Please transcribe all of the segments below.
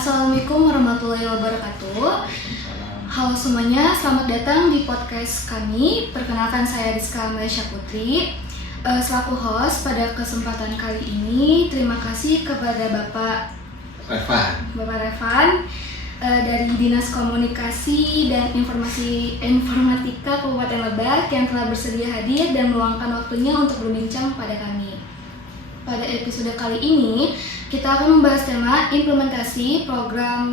Assalamualaikum warahmatullahi wabarakatuh. Halo semuanya, selamat datang di podcast kami. Perkenalkan, saya Rizka Malaysia Putri. Selaku host pada kesempatan kali ini, terima kasih kepada Bapak Revan dari Dinas Komunikasi dan Informatika Kabupaten Lebak yang telah bersedia hadir dan meluangkan waktunya untuk berbincang pada kami. Pada episode kali ini, kita akan membahas tema implementasi program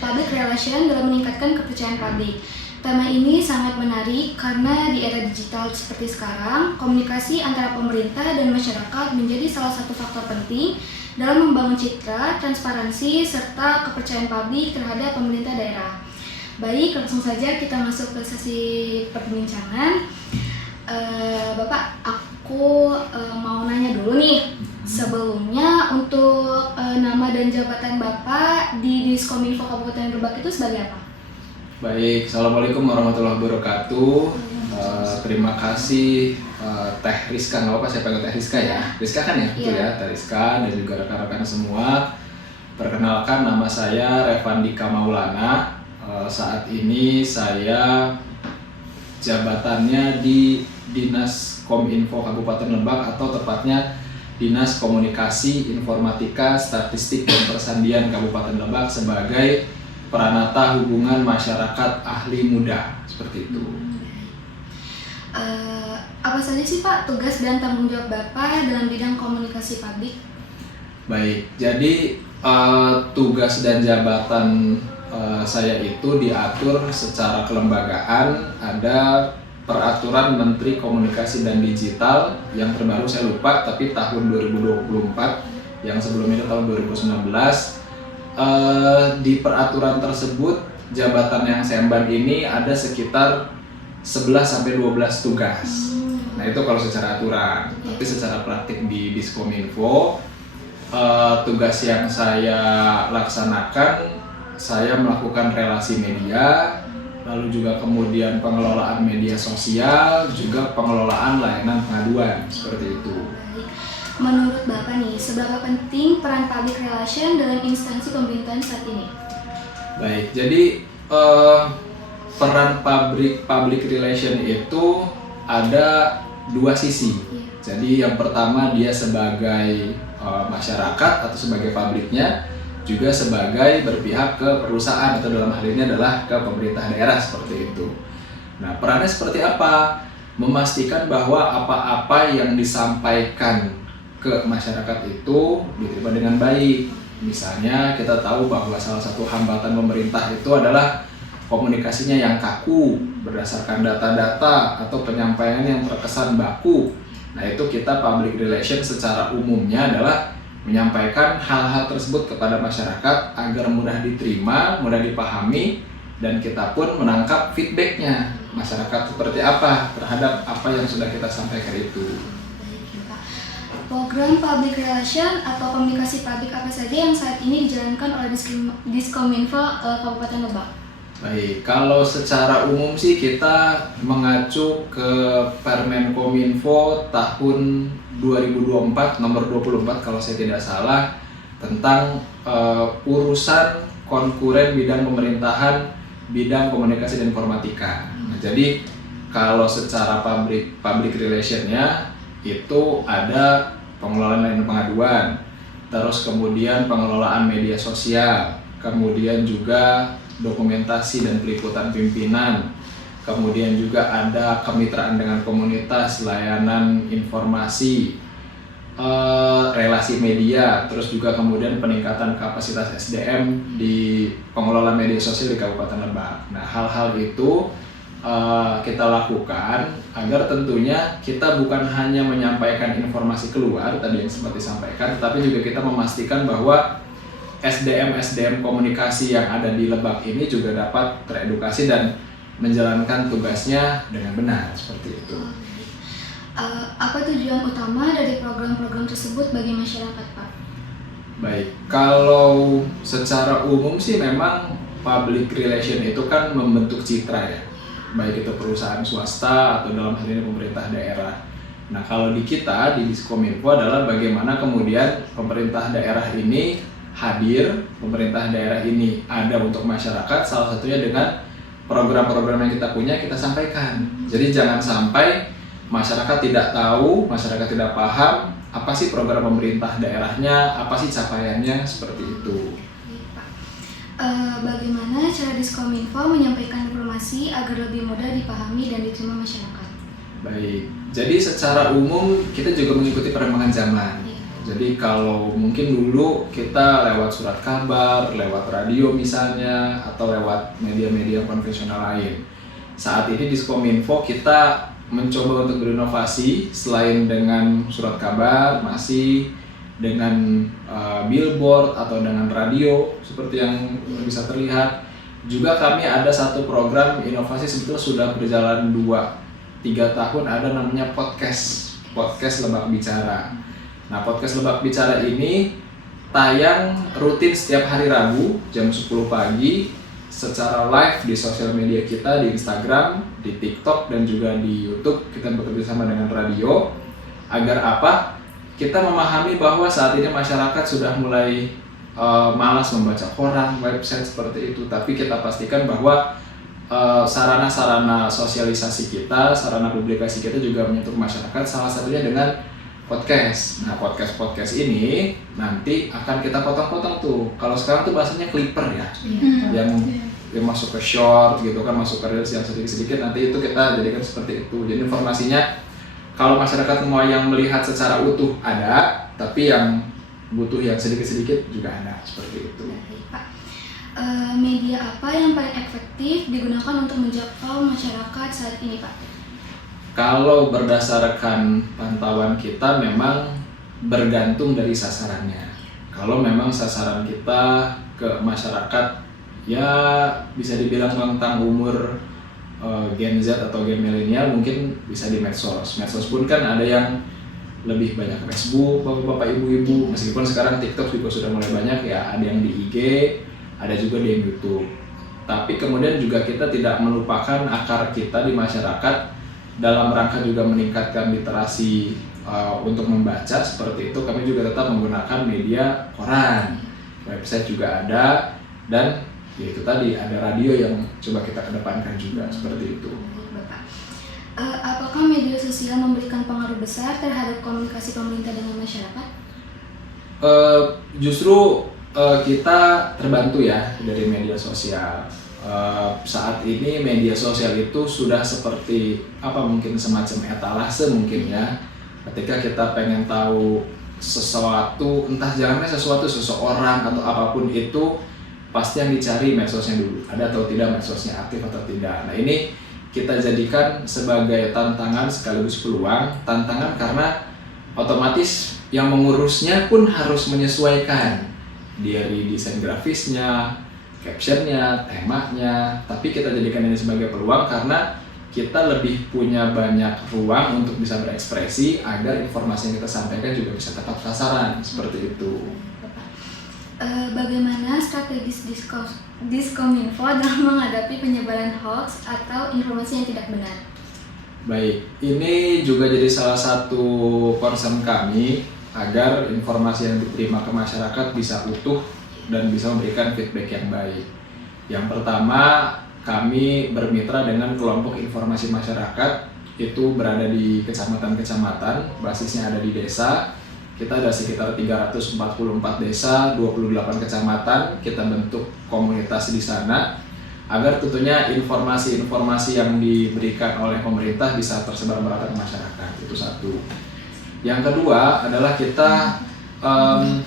public relation dalam meningkatkan kepercayaan publik. Tema ini sangat menarik karena di era digital seperti sekarang, komunikasi antara pemerintah dan masyarakat menjadi salah satu faktor penting dalam membangun citra, transparansi, serta kepercayaan publik terhadap pemerintah daerah. Baik, langsung saja kita masuk ke sesi perbincangan. Bapak, aku mau nanya dulu nih. Sebelumnya, untuk nama dan jabatan Bapak di Diskominfo Kabupaten Lebak itu sebagai apa? Baik, Assalamualaikum warahmatullahi wabarakatuh. Terima kasih Teh Rizka, nggak apa-apa saya panggil Teh Rizka ya. Rizka kan ya, betul ya, Teh Rizka dan juga rekan-rekan semua. Perkenalkan, nama saya Revandika Maulana. Saat ini saya jabatannya di Dinas Kominfo Kabupaten Lebak, atau tepatnya Dinas Komunikasi, Informatika, Statistik, dan Persandian Kabupaten Lebak sebagai Peranata Hubungan Masyarakat Ahli Muda, seperti itu. Apa saja sih Pak tugas dan tanggung jawab Bapak dalam bidang komunikasi publik? Baik, jadi tugas dan jabatan saya itu diatur secara kelembagaan. Ada Peraturan Menteri Komunikasi dan Digital yang terbaru saya lupa, tapi tahun 2024, yang sebelumnya tahun 2019. Di peraturan tersebut, jabatan yang saya emban ini ada sekitar 11-12 tugas. Nah, itu kalau secara aturan. Tapi secara praktik di Diskominfo, tugas yang saya laksanakan, saya melakukan relasi media, lalu juga kemudian pengelolaan media sosial, juga pengelolaan layanan pengaduan, seperti itu. Menurut Bapak nih, seberapa penting peran public relation dalam instansi pemerintahan saat ini? Baik, jadi peran public relation itu ada dua sisi. Jadi yang pertama, dia sebagai masyarakat atau sebagai publiknya, juga sebagai berpihak ke perusahaan, atau dalam hal ini adalah ke pemerintah daerah, seperti itu. Nah, perannya seperti apa? Memastikan bahwa apa-apa yang disampaikan ke masyarakat itu diterima dengan baik. Misalnya kita tahu bahwa salah satu hambatan pemerintah itu adalah komunikasinya yang kaku, berdasarkan data-data atau penyampaian yang terkesan baku. Nah, itu kita public relation secara umumnya adalah menyampaikan hal-hal tersebut kepada masyarakat agar mudah diterima, mudah dipahami, dan kita pun menangkap feedbacknya masyarakat seperti apa terhadap apa yang sudah kita sampaikan itu. Program public relation atau komunikasi publik apa saja yang saat ini dijalankan oleh Diskominfo Kabupaten Lebak? Baik, kalau secara umum sih kita mengacu ke Permen Kominfo tahun 2024 nomor 24 kalau saya tidak salah, tentang urusan konkuren bidang pemerintahan, bidang komunikasi dan informatika. Nah, jadi kalau secara public relationnya itu ada pengelolaan layanan pengaduan, terus kemudian pengelolaan media sosial, kemudian juga dokumentasi dan peliputan pimpinan, kemudian juga ada kemitraan dengan komunitas, layanan informasi, relasi media, terus juga kemudian peningkatan kapasitas SDM di pengelola media sosial di Kabupaten Lebak. Nah, hal-hal itu kita lakukan agar tentunya kita bukan hanya menyampaikan informasi keluar tadi yang sempat disampaikan, tetapi juga kita memastikan bahwa SDM komunikasi yang ada di Lebak ini juga dapat teredukasi dan menjalankan tugasnya dengan benar, seperti itu. Apa tujuan utama dari program-program tersebut bagi masyarakat, Pak? Baik, kalau secara umum sih memang public relation itu kan membentuk citra ya, baik itu perusahaan swasta atau dalam hal ini pemerintah daerah. Nah, kalau di kita di Diskominfo adalah bagaimana kemudian pemerintah daerah ini hadir, pemerintah daerah ini ada untuk masyarakat, salah satunya dengan program-program yang kita punya kita sampaikan. Jadi jangan sampai masyarakat tidak tahu, masyarakat tidak paham apa sih program pemerintah daerahnya, apa sih capaiannya, seperti itu. Baik, Pak. Bagaimana cara Diskominfo menyampaikan informasi agar lebih mudah dipahami dan diterima masyarakat? Baik, jadi secara umum kita juga mengikuti perkembangan zaman. Iya. Jadi kalau mungkin dulu kita lewat surat kabar, lewat radio misalnya, atau lewat media-media konvensional lain. Saat ini Diskominfo kita mencoba untuk berinovasi, selain dengan surat kabar, masih dengan billboard atau dengan radio seperti yang bisa terlihat. Juga kami ada satu program inovasi sebetulnya sudah berjalan 2-3 tahun, ada namanya podcast Lebak Bicara. Nah, podcast Lebak Bicara ini tayang rutin setiap hari Rabu jam 10 pagi secara live di sosial media kita, di Instagram, di TikTok, dan juga di YouTube. Kita bekerja sama dengan radio. Agar apa? Kita memahami bahwa saat ini masyarakat sudah mulai malas membaca koran, website seperti itu. Tapi kita pastikan bahwa sarana-sarana sosialisasi kita, sarana publikasi kita juga menyentuh masyarakat, salah satunya dengan podcast. Nah, podcast ini nanti akan kita potong-potong tuh. Kalau sekarang tuh bahasanya clipper ya, yang masuk ke short gitu kan, masuk ke reels yang sedikit-sedikit, nanti itu kita jadikan seperti itu. Jadi informasinya kalau masyarakat mau yang melihat secara utuh ada, tapi yang butuh yang sedikit-sedikit juga ada, seperti itu. Baik, Pak. Media apa yang paling efektif digunakan untuk menjangkau masyarakat saat ini, Pak? Kalau berdasarkan pantauan kita memang bergantung dari sasarannya. Kalau memang sasaran kita ke masyarakat ya bisa dibilang tentang umur Gen Z atau Gen milenial, mungkin bisa di medsos. Medsos pun kan ada yang lebih banyak Facebook, bapak-bapak, ibu-ibu. Meskipun sekarang TikTok juga sudah mulai banyak ya, ada yang di IG, ada juga di YouTube. Tapi kemudian juga kita tidak melupakan akar kita di masyarakat. Dalam rangka juga meningkatkan literasi untuk membaca seperti itu, kami juga tetap menggunakan media koran, website juga ada, dan ya itu tadi ada radio yang coba kita kedepankan juga seperti itu. Bapak, apakah media sosial memberikan pengaruh besar terhadap komunikasi pemerintah dengan masyarakat? Justru kita terbantu ya dari media sosial. Saat ini media sosial itu sudah seperti apa, mungkin semacam etalase mungkin ya. Ketika kita pengen tahu sesuatu, entah jangannya seseorang atau apapun itu, pasti yang dicari medsosnya dulu, ada atau tidak medsosnya, aktif atau tidak. Nah, ini kita jadikan sebagai tantangan sekaligus peluang. Tantangan karena otomatis yang mengurusnya pun harus menyesuaikan dari desain grafisnya, captionnya, temanya. Tapi kita jadikan ini sebagai peluang karena kita lebih punya banyak ruang untuk bisa berekspresi agar informasi yang kita sampaikan juga bisa tepat sasaran, seperti itu. Bagaimana strategis Diskominfo dalam menghadapi penyebaran hoax atau informasi yang tidak benar? Baik, ini juga jadi salah satu concern kami agar informasi yang diterima ke masyarakat bisa utuh dan bisa memberikan feedback yang baik. Yang pertama, kami bermitra dengan kelompok informasi masyarakat, itu berada di kecamatan-kecamatan, basisnya ada di desa. Kita ada sekitar 344 desa, 28 kecamatan, kita bentuk komunitas di sana agar tentunya informasi-informasi yang diberikan oleh pemerintah bisa tersebar merata ke masyarakat. Itu satu. Yang kedua adalah kita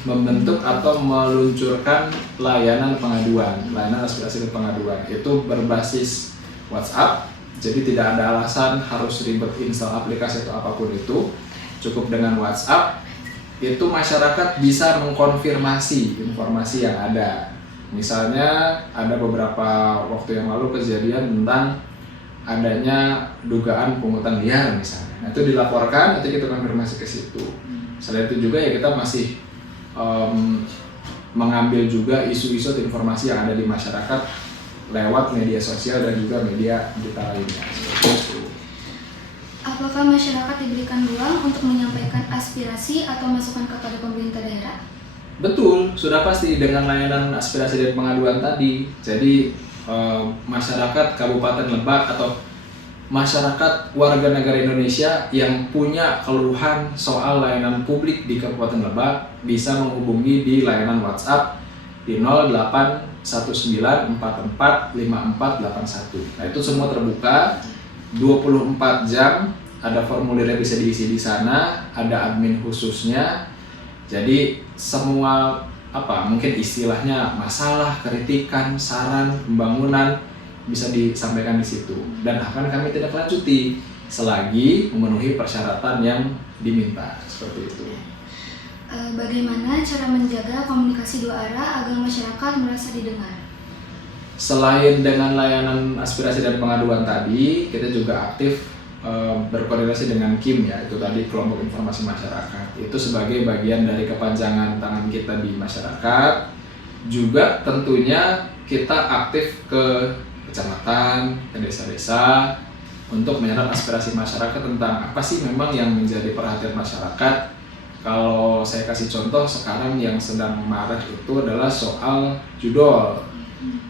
membentuk atau meluncurkan layanan pengaduan, layanan aspirasi dan pengaduan. Itu berbasis WhatsApp, jadi tidak ada alasan harus ribet install aplikasi atau apapun itu. Cukup dengan WhatsApp, itu masyarakat bisa mengkonfirmasi informasi yang ada. Misalnya ada beberapa waktu yang lalu kejadian tentang adanya dugaan pungutan liar misalnya. Nah, itu dilaporkan, nanti kita konfirmasi ke situ. Selain itu juga ya kita masih mengambil juga isu-isu atau informasi yang ada di masyarakat lewat media sosial dan juga media digital lainnya. Seperti itu. Apakah masyarakat diberikan ruang untuk menyampaikan aspirasi atau masukan kepada pemerintah daerah? Betul, sudah pasti dengan layanan aspirasi dan pengaduan tadi. Jadi masyarakat Kabupaten Lebak atau masyarakat warga negara Indonesia yang punya keluhan soal layanan publik di Kabupaten Lebak bisa menghubungi di layanan WhatsApp di 0819445481. Nah, itu semua terbuka 24 jam, ada formulir yang bisa diisi di sana, ada admin khususnya. Jadi semua mungkin istilahnya masalah, kritikan, saran, pembangunan bisa disampaikan di situ dan akan kami tindak lanjuti selagi memenuhi persyaratan yang diminta seperti itu. Bagaimana cara menjaga komunikasi dua arah agar masyarakat merasa didengar? Selain dengan layanan aspirasi dan pengaduan tadi, kita juga aktif berkoordinasi dengan KIM, ya, itu tadi kelompok informasi masyarakat. Itu sebagai bagian dari kepanjangan tangan kita di masyarakat. Juga tentunya kita aktif ke kecamatan, ke desa-desa untuk menyerap aspirasi masyarakat tentang apa sih memang yang menjadi perhatian masyarakat. Kalau saya kasih contoh sekarang yang sedang marak itu adalah soal judol.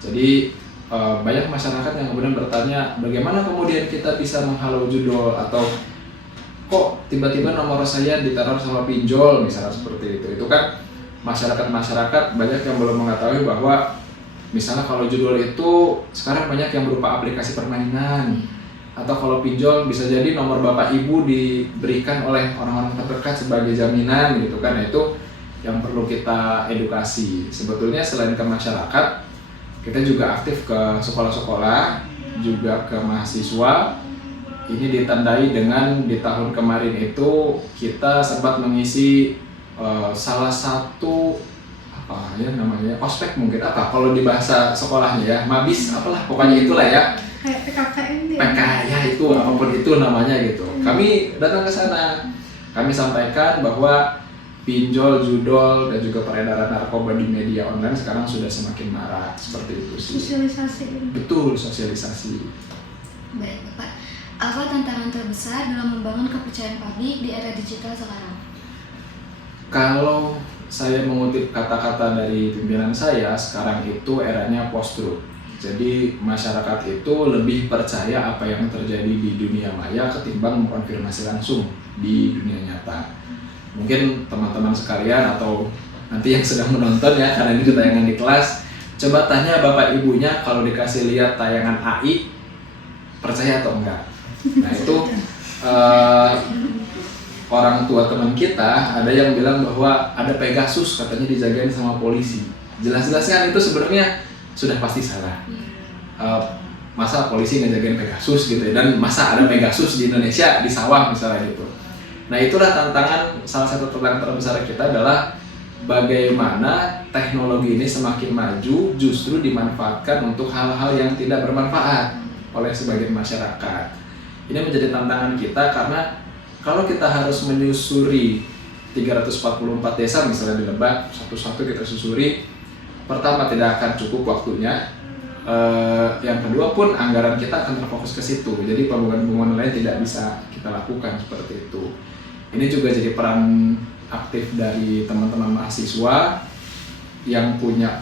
Jadi banyak masyarakat yang kemudian bertanya bagaimana kemudian kita bisa menghalau judol atau kok tiba-tiba nomor saya diteror sama pinjol misalnya seperti itu. Itu kan masyarakat banyak yang belum mengetahui bahwa misalnya kalau judul itu sekarang banyak yang berupa aplikasi permainan, atau kalau pinjol bisa jadi nomor bapak ibu diberikan oleh orang-orang terdekat sebagai jaminan gitu kan. Nah, itu yang perlu kita edukasi. Sebetulnya selain ke masyarakat, kita juga aktif ke sekolah-sekolah, juga ke mahasiswa. Ini ditandai dengan di tahun kemarin itu kita sempat mengisi salah satu namanya ospek mungkin kalau di bahasa sekolahnya ya, mabis apalah pokoknya itulah ya. Kayak PKKN PK ya itu apapun itu namanya gitu. Kami datang ke sana, kami sampaikan bahwa pinjol, judol, dan juga peredaran narkoba di media online sekarang sudah semakin marak seperti itu sih. Sosialisasi. Betul, sosialisasi. Baik Bapak, apa tantangan terbesar dalam membangun kepercayaan publik di era digital sekarang? Kalau saya mengutip kata-kata dari pimpinan saya, sekarang itu eranya post-truth. Jadi masyarakat itu lebih percaya apa yang terjadi di dunia maya ketimbang mengkonfirmasi langsung di dunia nyata. Mungkin teman-teman sekalian atau nanti yang sedang menonton ya, karena ini tayangan di kelas, coba tanya bapak ibunya kalau dikasih lihat tayangan AI, percaya atau enggak. Nah itu orang tua teman kita ada yang bilang bahwa ada Pegasus katanya dijagain sama polisi. Jelas-jelas kan itu sebenarnya sudah pasti salah. Masa polisi ngejagain Pegasus gitu ya, dan masa ada Pegasus di Indonesia di sawah misalnya gitu. Nah itulah tantangan, salah satu tantangan terbesar kita adalah bagaimana teknologi ini semakin maju justru dimanfaatkan untuk hal-hal yang tidak bermanfaat oleh sebagian masyarakat. Ini menjadi tantangan kita karena kalau kita harus menyusuri 344 desa misalnya di Lebak, satu-satu kita susuri, pertama tidak akan cukup waktunya. Yang kedua pun anggaran kita akan terfokus ke situ, jadi pembangunan lain tidak bisa kita lakukan seperti itu. Ini juga jadi peran aktif dari teman-teman mahasiswa yang punya,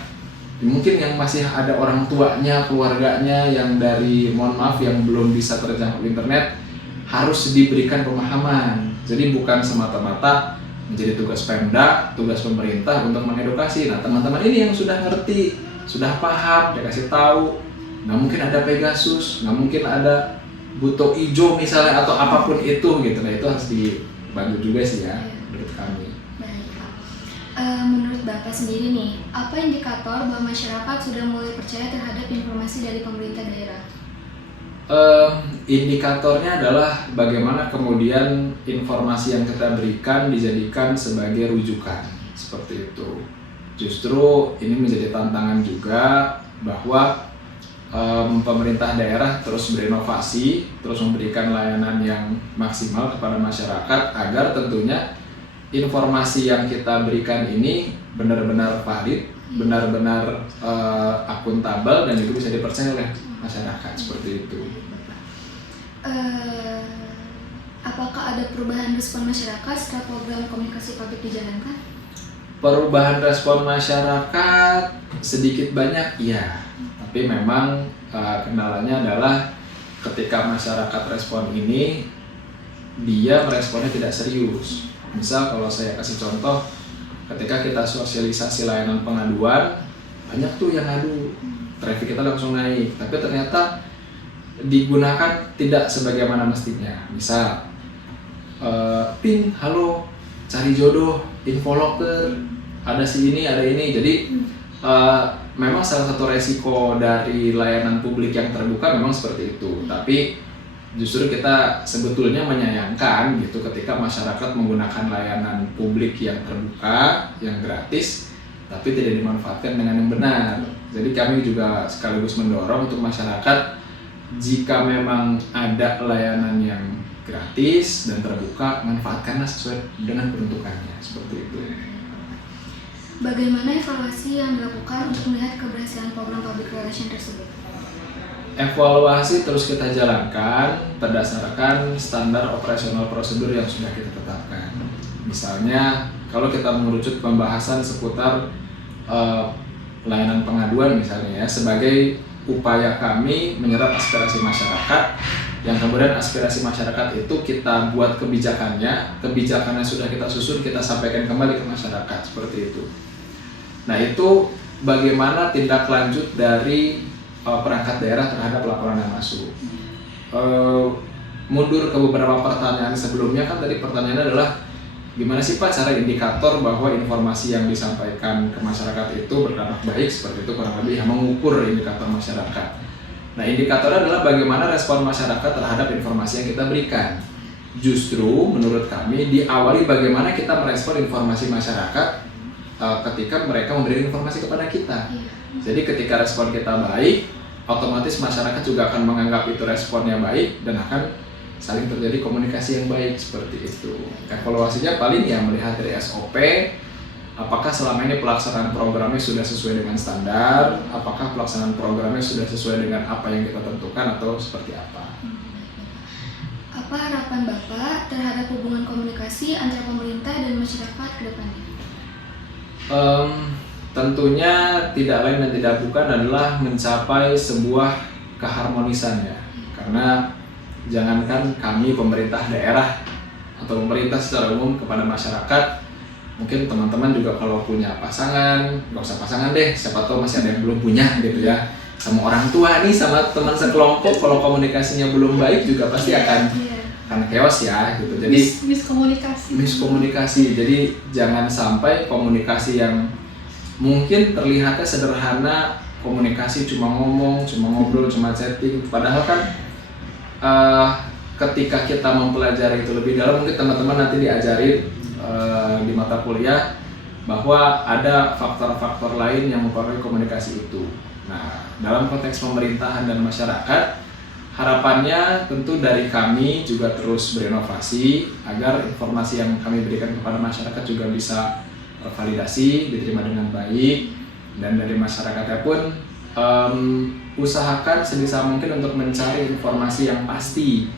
mungkin yang masih ada orang tuanya, keluarganya yang dari, mohon maaf, yang belum bisa terjangkau internet, harus diberikan pemahaman. Jadi bukan semata-mata menjadi tugas Pemda, tugas pemerintah untuk mengedukasi. Nah teman-teman ini yang sudah ngerti, sudah paham, dia kasih tahu. Nggak mungkin ada Pegasus, nggak mungkin ada buto ijo misalnya atau apapun itu gitu. Nah itu harus dibantu juga sih ya menurut kami. Baik Pak. Menurut Bapak sendiri nih, apa indikator bahwa masyarakat sudah mulai percaya terhadap informasi dari pemerintah daerah? Indikatornya adalah bagaimana kemudian informasi yang kita berikan dijadikan sebagai rujukan seperti itu. Justru ini menjadi tantangan juga bahwa pemerintah daerah terus berinovasi, terus memberikan layanan yang maksimal kepada masyarakat agar tentunya informasi yang kita berikan ini benar-benar valid, benar-benar akuntabel dan itu bisa dipercaya oleh masyarakat seperti itu. Apakah ada perubahan respon masyarakat setelah program komunikasi publik dijalankan? perubahan respon masyarakat sedikit banyak iya, tapi memang kendalanya adalah ketika masyarakat respon ini dia meresponnya tidak serius. Misal kalau saya kasih contoh, ketika kita sosialisasi layanan pengaduan, banyak tuh yang ngadu, traffic kita langsung naik, tapi ternyata digunakan tidak sebagaimana mestinya. Misal ping, halo, cari jodoh, info loker, ada si ini, ada ini. Jadi memang salah satu resiko dari layanan publik yang terbuka memang seperti itu. Tapi justru kita sebetulnya menyayangkan gitu ketika masyarakat menggunakan layanan publik yang terbuka, yang gratis, tapi tidak dimanfaatkan dengan yang benar. Jadi kami juga sekaligus mendorong untuk masyarakat, jika memang ada layanan yang gratis dan terbuka, manfaatkanlah sesuai dengan peruntukannya, seperti itu. Bagaimana evaluasi yang dilakukan untuk melihat keberhasilan program public relation tersebut? Evaluasi terus kita jalankan berdasarkan standar operasional prosedur yang sudah kita tetapkan. Misalnya, kalau kita merucut pembahasan seputar layanan pengaduan misalnya ya, sebagai upaya kami menyerap aspirasi masyarakat, yang kemudian aspirasi masyarakat itu kita buat kebijakannya sudah kita susun, kita sampaikan kembali ke masyarakat, seperti itu. Nah, itu bagaimana tindak lanjut dari perangkat daerah terhadap laporan yang masuk. Mundur ke beberapa pertanyaan sebelumnya, kan tadi pertanyaannya adalah gimana sih Pak cara indikator bahwa informasi yang disampaikan ke masyarakat itu berdampak baik, seperti itu kurang lebih yang mengukur indikator masyarakat. Nah, indikatornya adalah bagaimana respon masyarakat terhadap informasi yang kita berikan. Justru menurut kami diawali bagaimana kita merespon informasi masyarakat ketika mereka memberi informasi kepada kita. Jadi ketika respon kita baik, otomatis masyarakat juga akan menganggap itu responnya baik dan akan saling terjadi komunikasi yang baik, seperti itu. Evaluasinya paling ya melihat dari SOP, apakah selama ini pelaksanaan programnya sudah sesuai dengan standar, apakah pelaksanaan programnya sudah sesuai dengan apa yang kita tentukan atau seperti apa. Apa harapan Bapak terhadap hubungan komunikasi antara pemerintah dan masyarakat ke depannya? Tentunya tidak lain dan tidak bukan adalah mencapai sebuah keharmonisan ya. Karena jangankan kami pemerintah daerah atau pemerintah secara umum kepada masyarakat, mungkin teman-teman juga kalau punya pasangan, nggak usah pasangan deh, siapa tahu masih ada yang belum punya gitu ya. Sama orang tua nih, sama teman sekelompok, kalau komunikasinya belum baik juga pasti akan chaos ya gitu. Jadi miskomunikasi. Jadi jangan sampai komunikasi yang mungkin terlihatnya sederhana, komunikasi cuma ngomong, cuma ngobrol, cuma chatting, padahal kan ketika kita mempelajari itu lebih dalam, mungkin teman-teman nanti diajarin di mata kuliah bahwa ada faktor-faktor lain yang mempengaruhi komunikasi itu. Nah, dalam konteks pemerintahan dan masyarakat, harapannya tentu dari kami juga terus berinovasi agar informasi yang kami berikan kepada masyarakat juga bisa tervalidasi, diterima dengan baik, dan dari masyarakatnya pun usahakan sebisa mungkin untuk mencari informasi yang pasti.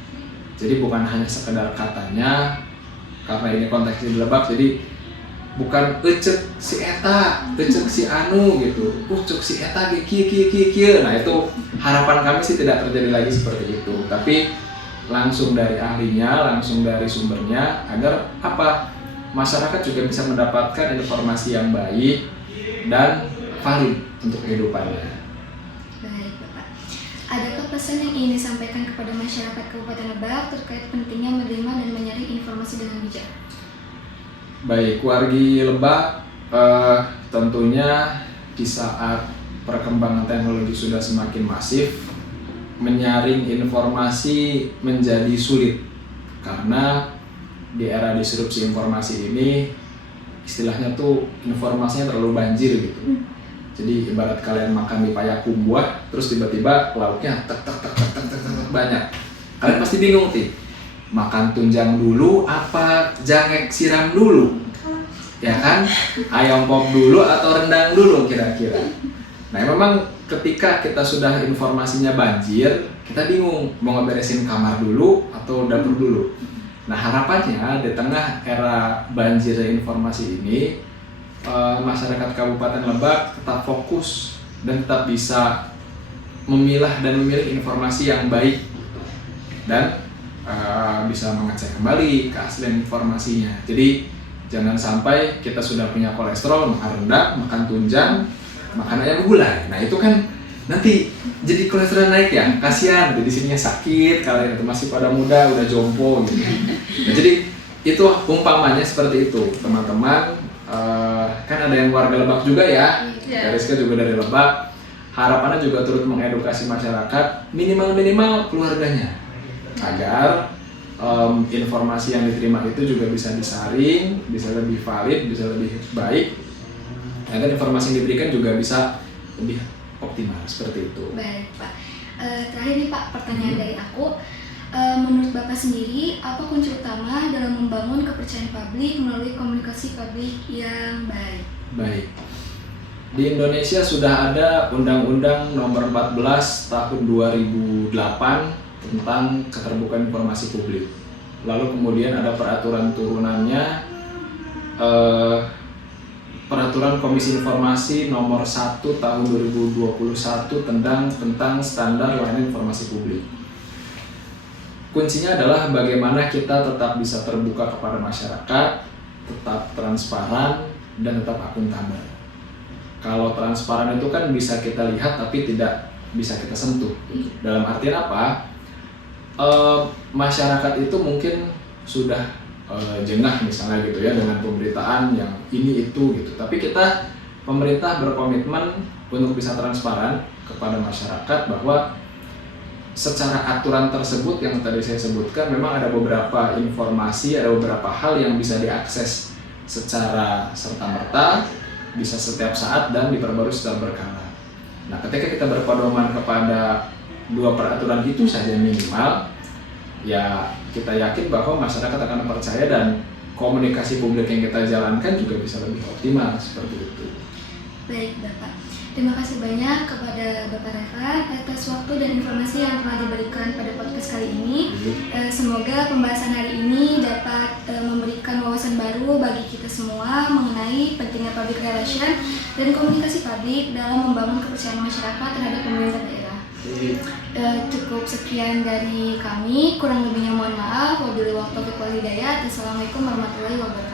Jadi bukan hanya sekedar katanya, karena ini konteksnya di Lebak, jadi bukan cek si eta, cek si anu gitu, cek si eta kieu. Nah, itu harapan kami sih tidak terjadi lagi seperti itu, tapi langsung dari ahlinya, langsung dari sumbernya, agar apa? Masyarakat juga bisa mendapatkan informasi yang baik dan valid untuk kehidupannya. Baik, Bapak. Adakah pesan yang ingin disampaikan kepada masyarakat Kabupaten Lebak terkait pentingnya menerima dan menyaring informasi dengan bijak? Baik, wargi Lebak, tentunya di saat perkembangan teknologi sudah semakin masif, menyaring informasi menjadi sulit karena di era disrupsi informasi ini istilahnya tuh informasinya terlalu banjir gitu. Jadi ibarat kalian makan di payakum buah, terus tiba-tiba lauknya tek banyak. Kalian pasti bingung sih, makan tunjang dulu apa jangek siram dulu, ya kan? Ayam pop dulu atau rendang dulu kira-kira. Nah, memang ketika kita sudah informasinya banjir, kita bingung mau ngeberesin kamar dulu atau dapur dulu. Nah, harapannya di tengah era banjir informasi ini, masyarakat Kabupaten Lebak tetap fokus dan tetap bisa memilah dan memilih informasi yang baik dan bisa mengecek kembali keaslian informasinya. Jadi jangan sampai kita sudah punya kolesterol, makan rendah, makan tunjang, makan ayam gulai. Nah itu kan nanti jadi kolesterol naik ya, kasihan. Jadi sininya sakit, kalian itu masih pada muda, udah jompo gitu. Nah, jadi itu umpamanya seperti itu, teman-teman. Kan ada yang warga Lebak juga ya, Rizka juga dari Lebak. Harapannya juga turut mengedukasi masyarakat, minimal keluarganya, agar informasi yang diterima itu juga bisa disaring, bisa lebih valid, bisa lebih baik, agar informasi yang diberikan juga bisa lebih optimal seperti itu. Baik Pak, terakhir nih Pak, pertanyaan dari aku. Menurut Bapak sendiri, apa kunci utama dalam membangun kepercayaan publik melalui komunikasi publik yang baik? Baik. Di Indonesia sudah ada Undang-Undang Nomor 14 Tahun 2008 tentang keterbukaan informasi publik. Lalu kemudian ada peraturan turunannya, Peraturan Komisi Informasi Nomor 1 Tahun 2021 tentang standar layanan informasi publik. Kuncinya adalah bagaimana kita tetap bisa terbuka kepada masyarakat, tetap transparan, dan tetap akuntabel. Kalau transparan itu kan bisa kita lihat tapi tidak bisa kita sentuh. Dalam artian apa? Masyarakat itu mungkin sudah jengah misalnya gitu ya dengan pemberitaan yang ini itu gitu. Tapi kita pemerintah berkomitmen untuk bisa transparan kepada masyarakat bahwa secara aturan tersebut yang tadi saya sebutkan memang ada beberapa informasi, ada beberapa hal yang bisa diakses secara serta-merta, bisa setiap saat dan diperbarui secara berkala. Nah, ketika kita berpedoman kepada dua peraturan itu saja minimal, ya kita yakin bahwa masyarakat akan percaya dan komunikasi publik yang kita jalankan juga bisa lebih optimal seperti itu. Baik Bapak, terima kasih banyak kepada Bapak Refan atas waktu dan informasi yang telah diberikan pada podcast kali ini. Semoga pembahasan hari ini dapat memberikan wawasan baru bagi kita semua mengenai pentingnya public relation dan komunikasi publik dalam membangun kepercayaan masyarakat terhadap pemerintah daerah. Cukup sekian dari kami, kurang lebihnya mohon maaf. Wabillahi taufiq wal hidayah. Assalamualaikum warahmatullahi wabarakatuh.